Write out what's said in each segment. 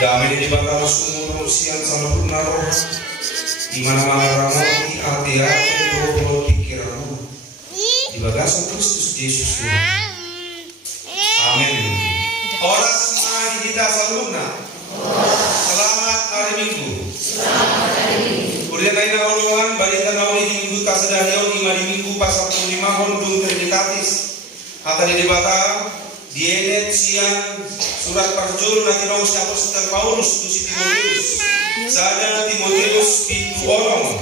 Damai di batara sumur siang sempurna roh, di mana-mana ramai hati-hati roh pikiranmu, di bagasan Kristus Yesus Tuhan. Amin. Oras mari kita saluna. Selamat hari Minggu. Kemudian kain awal balita nauli di minggu kasadariau di minggu pasal 5 hondung terdekatis. Kata di bata dienet siang surat parjul nanti nomor apostol Paulus tu si Timotius. Sada Timotius pintu orang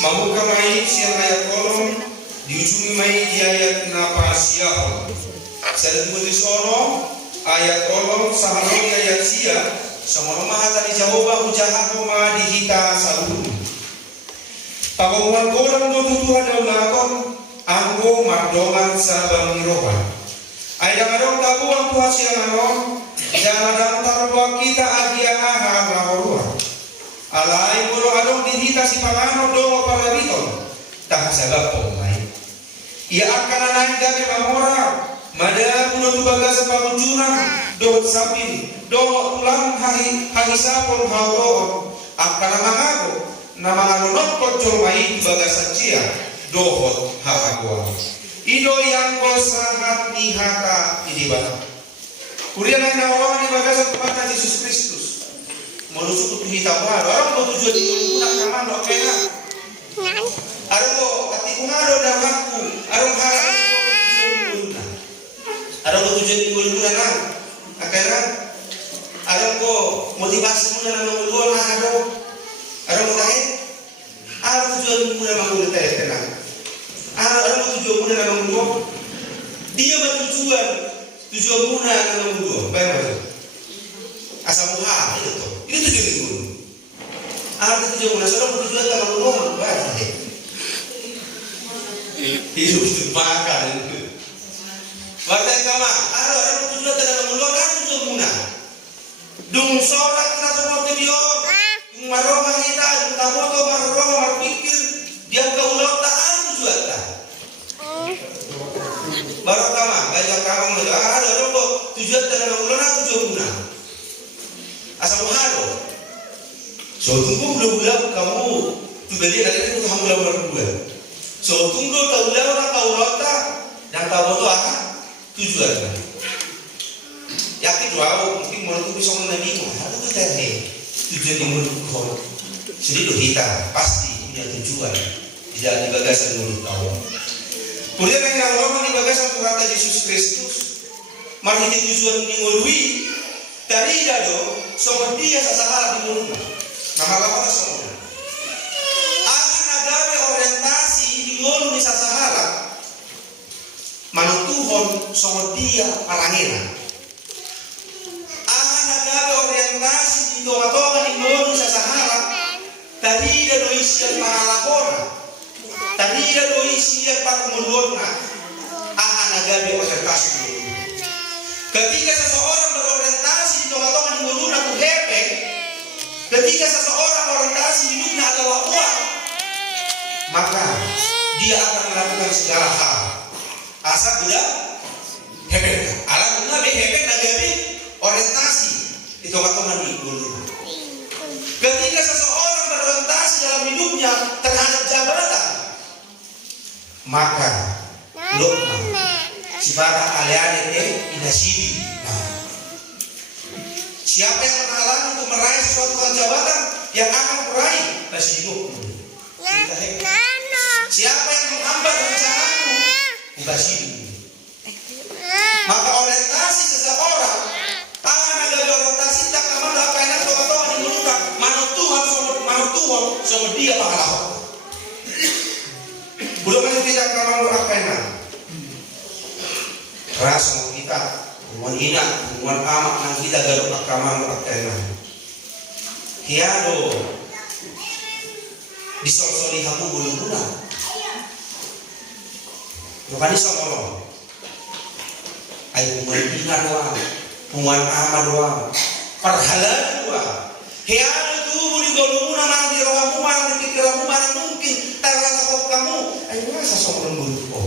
mamuka mai siang ayat kolom diujungi mai di ayat napa siang. Sada Timotius orang ayat kolom saharoni ayat siang sama mahata di Jehovah ujahat ma dihita salun. Pagawang kolam do tutuhan daw lakon anggo mardongan sa bangirohan. Ay damadong tabu ang tuha siya ngayon, damadang tarwa kita agia aha lahoruan. Alay mulo adong dihita si pangano do parabiton, tahasagap po may. Ia akan naik dari mamora, mada puno tubaga sa pangunjunan, do sapin, do tulang hahisapon hauroon, akan nangangago, na mga lunod pagtol may tubaga sa siya, dohot hakaguan. Ido yang sangat nihaka idibata. Kemudian yang nawawan di bagasan kepada Yesus Kristus. Menusuk kita baru. Orang mau tujuan digunakan kaman lo kena. Orang mau katikungaro dan aku. Orang harap tujuan digunakan. Orang mau tujuan digunakan. Akhirnya orang mau motivasi muna na mengulo na ano. Orang mau tahu. Orang tujuan muna mengulo tayo tenang. Ada tujuan muna na mengulo. Dia bertujuan tujuan muna na mengulo. Baik. Asal muha itu. Ini tujuan itu. Ada tujuan muna. Seorang bertujuan na mengulo. Baik. Hidup itu makan. Warga kama. Ada orang bertujuan na mengulo. Ada tujuan muna. Dung sorak na semua video. Dung maroma kita. Dung tamoto maroma marpikir. Dia kaulau tak tujuan tak. Baru kama, banyak kamu ada orang tujuan dalam mengulang tujuan guna. Asal muharo. So tunggu bulan kamu tu beli nanti tu kamu bulan. So tunggu tahu orang tahu rota dan tahu tu apa tujuan. Yakin doa mungkin mulut tu bisa mengenai itu. Ada tu tadi tujuan yang mulut kau. Sedih kita pasti punya tujuan. Tidak di bagasan mulut tahu. Kemudian yang orang di bagasan Tuhan Yesus Kristus, mari tujuan mengurui dari dado, sama dia sasahara di mulutnya. Nama apa semua? Akan ada orientasi di mulut di sasahara, mana Tuhan sama dia palangena. Akan ada orientasi di tomat-tomat di mulut di sasahara, tadi dado isian paralabona. Tadi dia doi siap para menurutna, akan agabi orientasi. Ketika seseorang berorientasi di tengah-tengah di mulutnya tu hepek, ketika seseorang orientasi hidupnya adalah uang, maka dia akan melakukan segala hal. Asal sudah hepek. Alam nabi hepek agabi orientasi di tengah-tengah di mulutnya. Ketika seseorang berorientasi dalam hidupnya terhadap jabatan, maka Luqman sibara aliane inasibi. Siapa yang menghalangi untuk meraih suatu jabatan yang akan meraih nasi hidup. Siapa yang menghambat rencanamu nasi hidup. Maka orientasi seseorang akan ada orientasi tak kaman apa yang tahu di mulut mana Tuhan sama dia pahala. Belum ada kita kaman apa yang rasa kita menghina, amak nang kita garuk akaman apa yang kiado disol-soli hamu bulu-bulu bukan disol-soli ay menghina doang pungan amat doang perhalaan doang kiado tubuh di bulu-bulu nang di rohamu nang di pikiranmu mana mungkin terasa kok kamu ay masa sombong bulu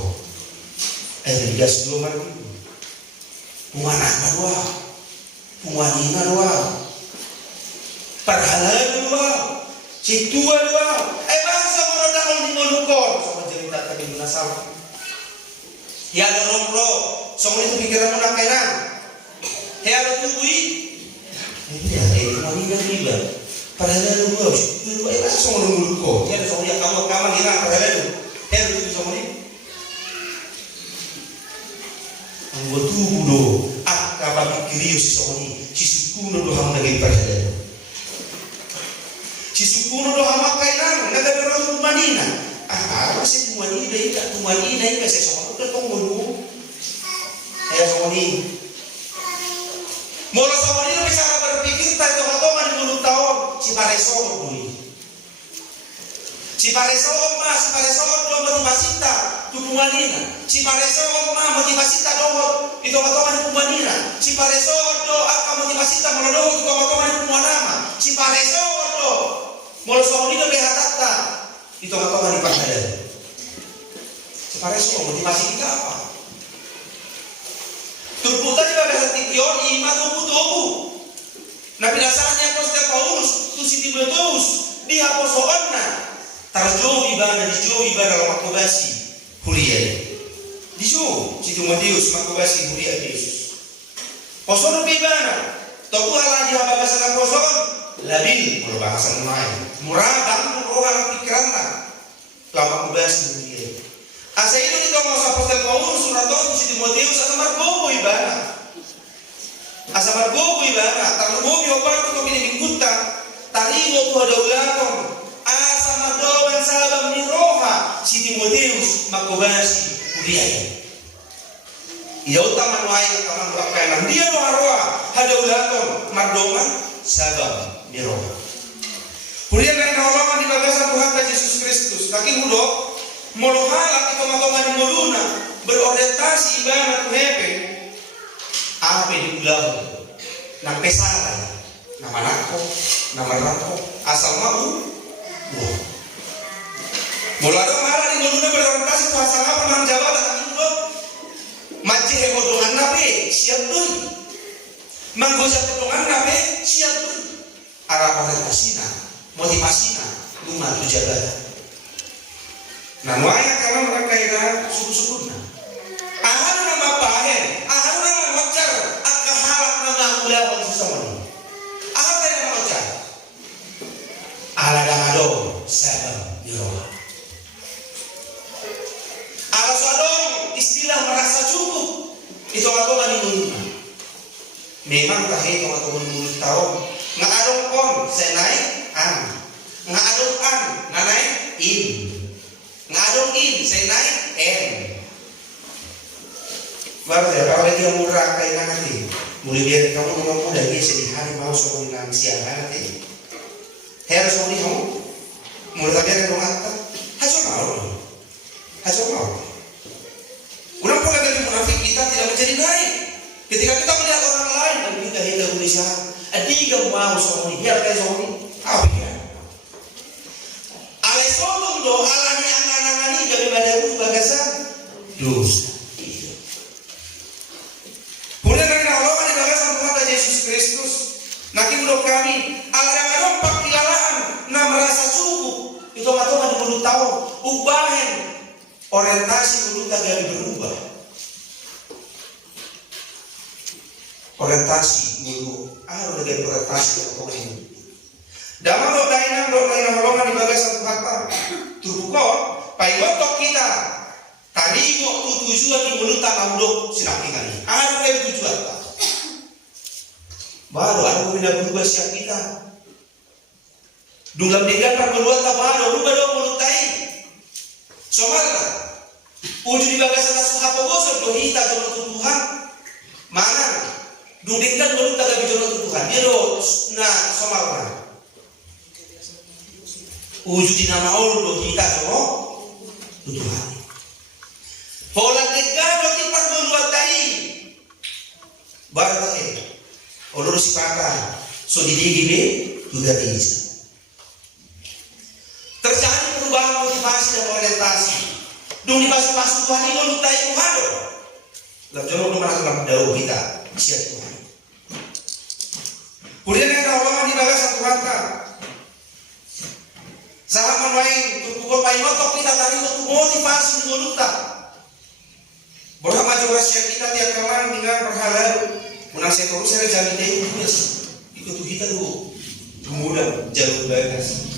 ay gas dulu lagi pungan amat doang pungan hina doang Parhalan dua, si tua dua. Bangsa mo daon di molukor. So mencerita tadi munasab. Ya ada romro. So itu pikiran mo na kailan. Ya ada tubui. Ini mau ni riba. Parhalan dua, si tua dua. So mo molukor. Ya so dia kamu hilang parhalan. Ya itu so mo ni. Ang tubulo at kapag kiriyo si Soni, si sukuno do ham nagay parhalan. Si sukuno do ham kailan nagabiro tumanina. Kasi tumanina ika kasi Soni ko tong mulo. Kaya Soni. Mula Soni no bisa berpikir tayo katongan di mulut taon si pareso doi. Si pareso do motivasita tumanina. Si pareso motivasita do ito katongan di pumanina. Si pareso do aka motivasita molado ito katongan di pumanama. Si pareso do molo Soni do behatata ito katongan di parhalan. Si pareso motivasi kita apa? Turputa di babasa tikyon ima tubu. Na pinasanya Apostel Paulus tu si Timoteus di apostolan na tarjo ibana makobasi huria. Dijo si Timoteus makobasi huria Yesus. Posono ibana toku ala di babasa na poson labil berbahasa lain. Murah orang pikiranna lama makobasi huria. Asa itu di tongos Apostel Paulus suraton si Timoteus asa margobo ibana. Asa margobo ibana, targobo oparto ko pinimingkutan, tarigo ko daulaton. Asa mardoban sabang ni roha si Timoteus makobasi huria. Iyo taman wae kaman bakailan dia do haroa hadaulaton mardoban sabang ni roha. Huria na inaoloman di bagasan Tuhan Yesus Kristus. Laki mudo molohala ito matongan moluna berorientasi ibarat hepe apa di ulang nang pesara nama rako asal mau mulado malah di moluna berorientasi kuasa apa nang jabatan itu maji hekodongan nabe siap tuh manggoja kodongan nabe siap tuh arah orientasina motivasina luma tu jabatan. Nah, waya kalau mereka ira suku-sukuna. Ahal nama bahen, ahal nama wajar, akahalak nama ulah susah. Ahal nama wajar. Aladangado sabang diroha. Alasadong istilah merasa cukup itu atau kan ini. Memang kahit atau mulut tahu. Ngadong on senai an, ngadong an nganai in. Ngadong in, saya naik M. Baru ya, kalau dia murah kayak nanti, mulai dia kamu ngomong lagi sedih hari mau soal dengan siang nanti. Harus mau kamu, mulai tadi ada ngata, hasil mau. Udah pula dari munafik kita tidak menjadi naik. Ketika kita melihat orang lain dan kita hidup Indonesia, adiga mau soal ini, biar kayak soal ini, apa ya? Alesotong do alani angan-angani dari badaku bagasan dosa. Kemudian dari Allah di bagasan Tuhan Yesus Kristus. Naki mudah kami alarang pakilalaan na merasa cukup itu matoma di mulut tahu ubahin orientasi mulut tagari berubah. Orientasi mulut harus dari orientasi atau ini. Dalam doa holongan di bagasan Tuhan turko paigotok kita tarigo tujuan di mulut tanah udok sinakingan ada yang tujuan baru ada benda berubah siap kita dulam degan perluan baru rubah dong mulut tai soalnya uju di bagasan suhapo bosok dohita jono Tuhan mana dudekan mulut tagabi jono Tuhan dia do nah soalnya wujud di nama Allah do kita semua Tuhan. Pola negara kita berbuat tadi baru Allah sipakan so didigibe juga bisa. Terjadi perubahan motivasi dan orientasi. Dong di pas Tuhan ini lu tahu Tuhan. Lalu jangan lupa dalam daun kita siap Tuhan. Kemudian yang Allah di bagasan Tuhan mata. Sahat manwain tukul paimotok kita tadi untuk motivasi duluta. Borang maju rahasia kita tiap kawan dengan berhalal. Munasih terus saya jamin deh terus. Ikut kita dulu. Kemudian jalur bagas.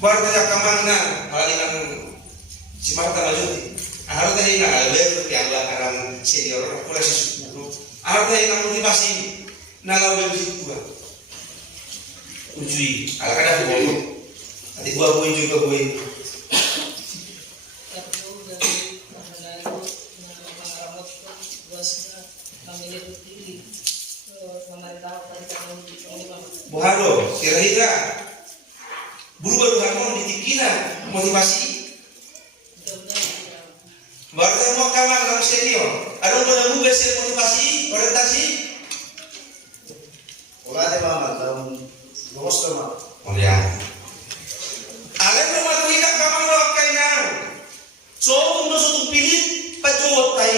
Buat kerja kamangna, malah dengan si Marta Majuti. Harus tadi nak alber yang belakang senior, aku lagi sepuluh. Harus tadi nak motivasi, nalau begitu juga. Ujui, ala kada boleh. Nanti gua buin juga buin. Buhado, kira-kira berubah Tuhan ditikina motivasi. Baru saya mau kamar dalam senior. Ada orang yang besi motivasi, orientasi. Orang ada mama dalam lolos kemana? Oh ya. Alam rumah tu tidak kamar doa kainan. So untuk satu pilih pajawat tay.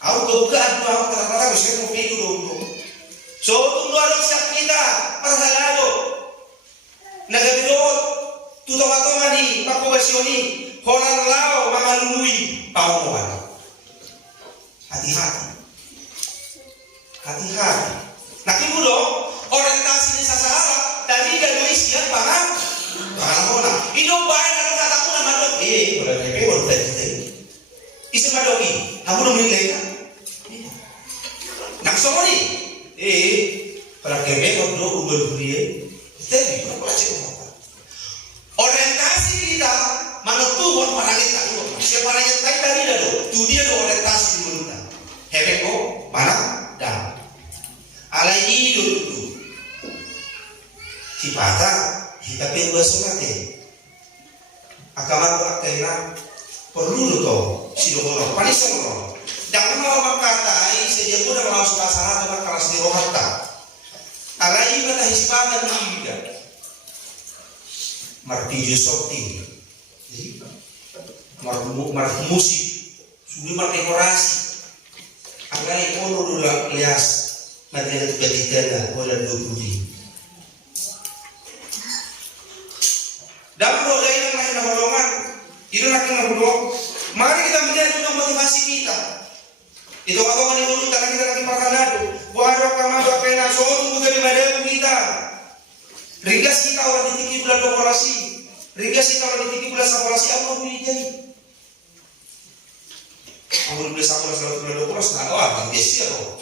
Aku kebuka adu aku kata-kata saya mau pilih dulu. So untuk dua dosa kita perhalado. Nagabidot tutomatongan ni pakubasioni. Koran lao mamalului paumoan. Hati-hati. Hati-hati. Nakimu dong, orientasi di sasahara tadi dari isian pangan mana? Ini baik kalau kataku nama dok. Boleh lepe, boleh tadi. Isi madoki, kamu dong menilai kan? Nak somoni? Para kebe kau dok ubah beri. Jadi berapa cek? Orientasi kita manutuan parangit tadi. Siapa parangit tadi tadi dah dok. Tu dia do orientasi di mulut. Hebeko mana dah. Alai itu. Cipata kita perlu sunate. Agama berkaitan perlu to sidogoro panisongro. Jangan mau makatai sedia muda mau suka salah atau kelas di rohata. Alai kata hisbakan juga. Martijo sorti. Musik, sudah dekorasi. Alai ono dulu lias, materi itu berita boleh 20. Dalam doa yang lain golongan, itu nak ngomong. Mari kita menjadi juga motivasi kita. Itu apa yang dulu karena kita lagi perkanado. Buat kamar doa pena soal juga di madam kita. Rigas kita orang ditiki bulan dekorasi. Rigas kita orang ditiki bulan dekorasi apa boleh jadi? Ambil beli sama selalu bulan dekorasi. Nah, kan biasa loh.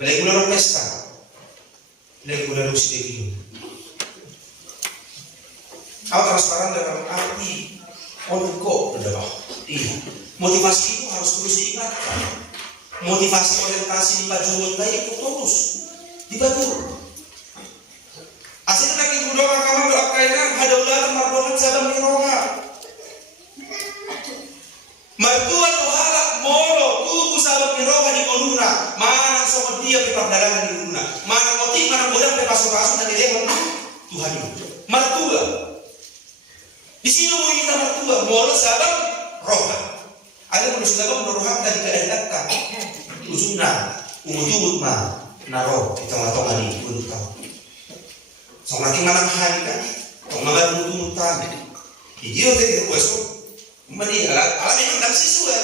Balik bulan pesta. Balik bulan usia Aku transparan dalam arti kok berdebat. Iya. Motivasi itu harus terus diingatkan. Motivasi orientasi di Pajawat itu terus dibangun. Asal lagi berdoa kamu doa kainan hadaulah mardongan sabam miroha. Mertua tuhalak molo kubu sabam miroha di konuna. Mana sobat dia pepadalangan di konuna. Mana motif mana bodang pepasu-pasu dan dilewat Tuhan itu. Mertua. Di sini kita mertua, mula sabab roha. Ada manusia sabab merohak tadi keadaan ujungnya, umut mah naro kita ngatongan di gunung tahu. Soalnya lagi mana hari kan, kalau nggak umut tadi, dia jadi kueso. Mari alam itu tidak sesuai.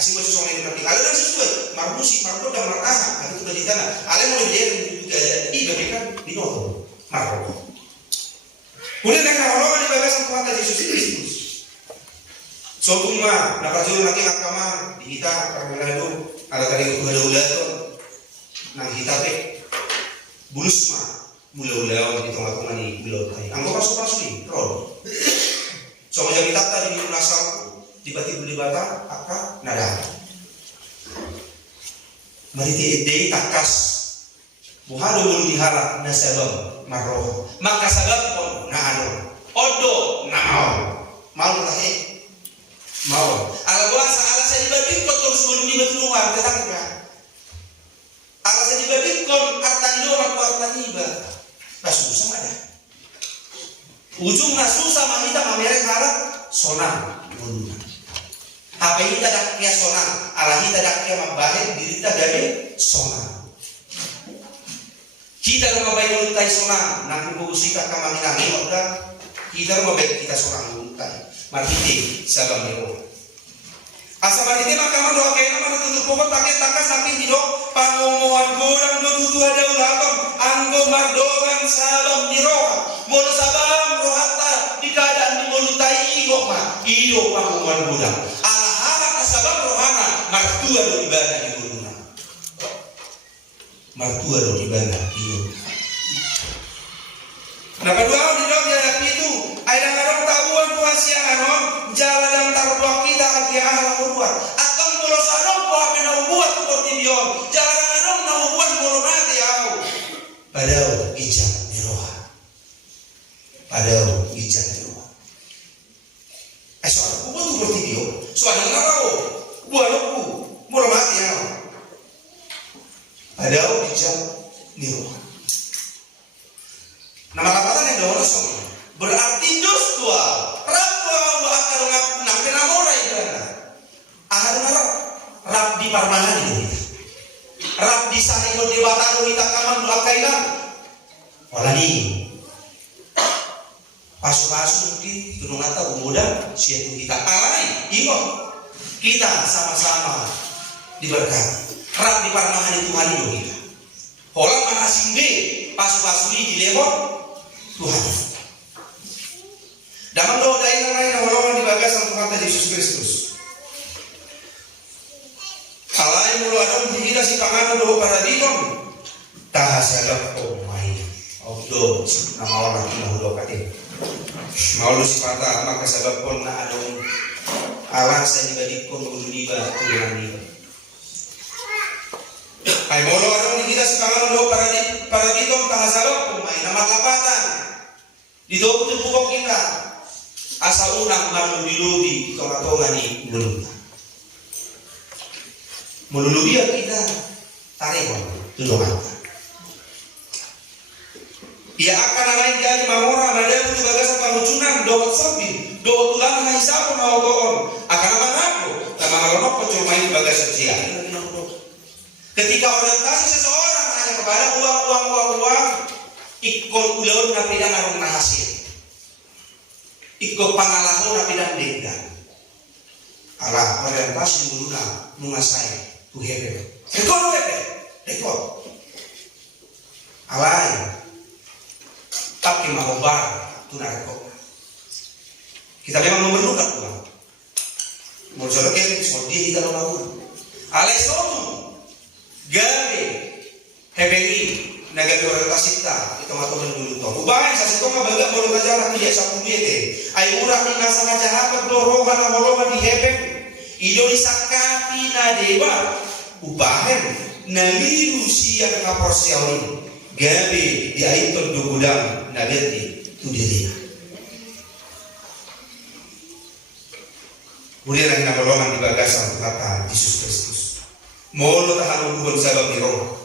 Asyik masuk soal ini nanti, kalau tidak sesuai, marmusi, mardo dan marah, itu berarti tanah. Alam mulai dia juga bagaimana di noto, mardo. Kemudian dengan orang di bawah sang Tuhan Yesus Kristus. Sokuma, napajul nanti kamar di kita permelalu ada tadi ulah tu, nang kita pe bulusma mula-ulah di tengah-tengah ni bulau kai. Anggo pasuk ni, roll. So macam kita tadi di nasal tiba-tiba di bata apa nada. Mari ti takas buhado mulu diharap nasabam marroh. Maka sabab pun naano. Odo nao. Mau tahe. Mau. Alawasa ala sa dibabit ko terus mulu batuluan tetangga. Ala sa dibabit ko artanido magkwartaniba. Susah ada. Ujung susah mamita mamerek harap sonang mulu. Apa ini tak kia sonang. Ala kita tak kia mabahin diri kita dari sonang. Kita rumah baik mulutay sonang, nang ibu-usika kamanginangi, wala kita rumah baik kita sonang mulutay. Martiti sa Bangiro. Asa martiti makaman doa kaya naman natutup pokok takit-takas saking hidok pangumuan kurang nututu ada ulatom anggo mardogan sa Bangiro. Mula sabang rohata di keadaan di mulutay igok ma iyo pangumuan kurang. Alahalak na sabang rohana martua do ibadah di guruna. Martua do ibadah iyo. Nah kedua di dalam jalan itu ada ngarong tabuan Tuhan siang anon jalan dan tarbuak kita agia Allah keluar akan bolos adong ko ape na ubuat ko tibion jalan adong na ubuat bolos mati aku padahal ijak niroha padahal ijak niroha soal aku tuh bertibio soal ngarau buat aku bolos mati aku padahal ijak niroha. Nama kapatan yang dahulu semua berarti dos tua rabu akan ngaku nak kenamora itu ada rap di parmahan itu rap di sahih di batang kita kaman belakainan wala ni pasu-pasu mungkin turun atau mudah siapa kita alai ingat kita sama-sama diberkati rap di parmahan itu hari itu kita orang mengasing be pasu-pasu ini dilewat Tuhan. Dalam doa yang lain orang di bagasan Tuhan Yesus Kristus. Alai mulu adon dihida si pangan doa para diton. Tahasagap ko mai. Odo nama orang kita doa kati. Mau lu si patah maka sabab pun na adon alas yang dibadikon ulu diba Tuhan ini. Ay mulu adon dihida si pangan doa para diton tahasagap ko mai nama lapatan. Di doa pukok kita asa unang malubi-lubi tonga-tonga ni mulunta. Mululubi kita tarekon tulungan. Ia akan naik jadi mamora nada itu bagas pamucunan doa sapi doa tulang haisapon awon akan apa sama malonok cuma ini bagas sia. Ketika orientasi seseorang hanya kepada uang ikut ulur na pidang arong nahasil ikut pangalahon na pidang denggan ala orientasi dulu na nungasay tuhebe dekor alay tapi mahobar tunareko kita memang memerlukan uang mau jorokin sodi kita lawan alay sotu gabe hebengi naga orientasi kita itu matu dulu to ubahan sa sito nga baga mo kajaran dia sa kumbete ay ura ni nasa kajahapat dorohan na moloman di heben ido isakati na dewa ubahan naliru siya nga porsyawin gabi di aiton dugudang na leti tudilina uri lang na moloman di bagasan kata Yesus Kristus molo tahan ulubon sa babiro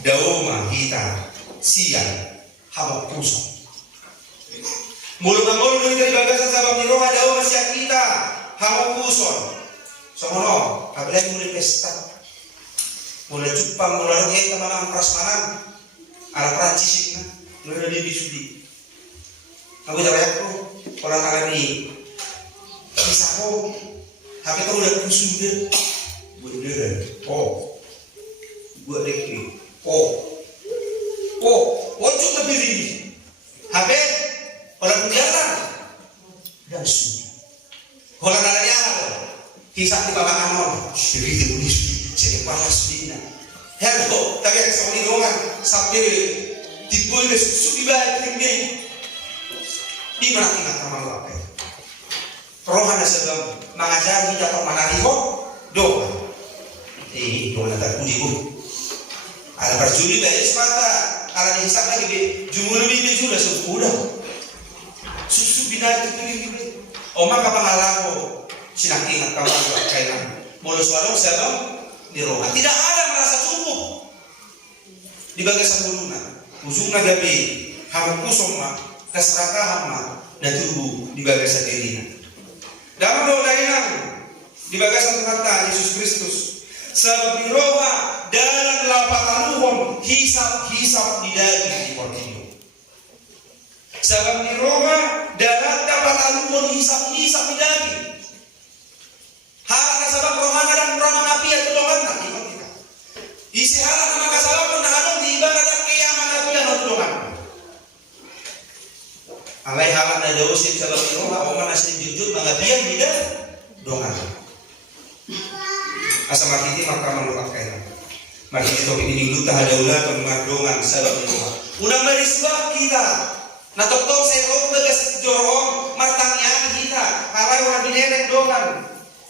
dauma kita siang hamok puso. Mulu-mulu dari bagasan sabab niroha dauma siang kita hamok puso. Somono, kabilang mulai pesta, mulai cupang, mulai rongeng teman prasmanan, ala Prancis ini, mulai dari disudi. Aku jawab aku orang kali kisah aku, tapi kamu udah kusum dia, bener, buat deki. Wajib lebih ini. Habe orang jalan dan sunyi. Orang nanya kisah di bawah anon. Jadi tulis jadi panas dina. Hello, tapi seorang orang sampai dibully susu ibadah ini. Di mana kita termalu apa? Rohana sedang mengajar kita atau menariho doa. Doa tak puji. Ada berjuli dari sepata, ada dihisap lagi jumlah lebih juga sudah. Susu bina itu ini. Oma kapan alaho sinaking kawan kainan. Bolos warung sebab di rumah tidak ada merasa cukup di bagasan bulunan. Ujungnya gabi hamuk kusoma keserakahan ma dan tubuh di bagasan dirinya. Dalam doa yang di bagasan Tuhan Yesus Kristus. Sebab roha dalam lapatan hisa hisap-hisap di daging di portio. Sabab di roha darat dapat alumon hisap-hisap di daging. Hal kasabab rohana dan ramang api atau doang nak ikut kita. Isi hal nama kasabab pun hadong di ibarat kiamat api atau doang. Alai hal ada dosin sabab di roha oman asli jujur mengapian tidak doang. Asa makiti maka melukat kainan. Makiti topik ini dulu tahadaulah kemardongan sabab di roha. Unang beriswa kita. Nah tokong saya kau tegas jorong martangnya kita. Alai orang bineka dongan.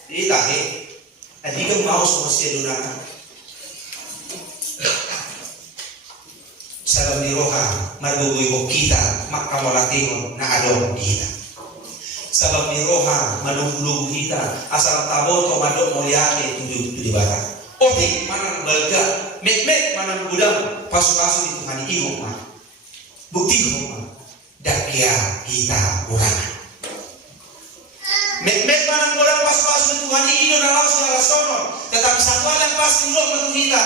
Itahe, adi ka mau semua dunana. Sabab ni roha, marbubuy kita, makkamolatingon na adong kita. Sabab ni roha, malugulugu kita, asal taboto madok mulyake tujuh barat. Oti manang balga, met manang gudang, pasu-pasu itu hani ihok mah. Bukti ihok mah, dakya kita urangan. Met manang gudang pasu-pasu itu hani ino na laos na lasonon, tetapi satu yang pasti lo matu kita.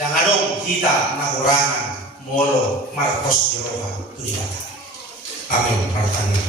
Jangan dong kita nahurangan, molo, markos di roha, tujuh barat. Amin. Martanya.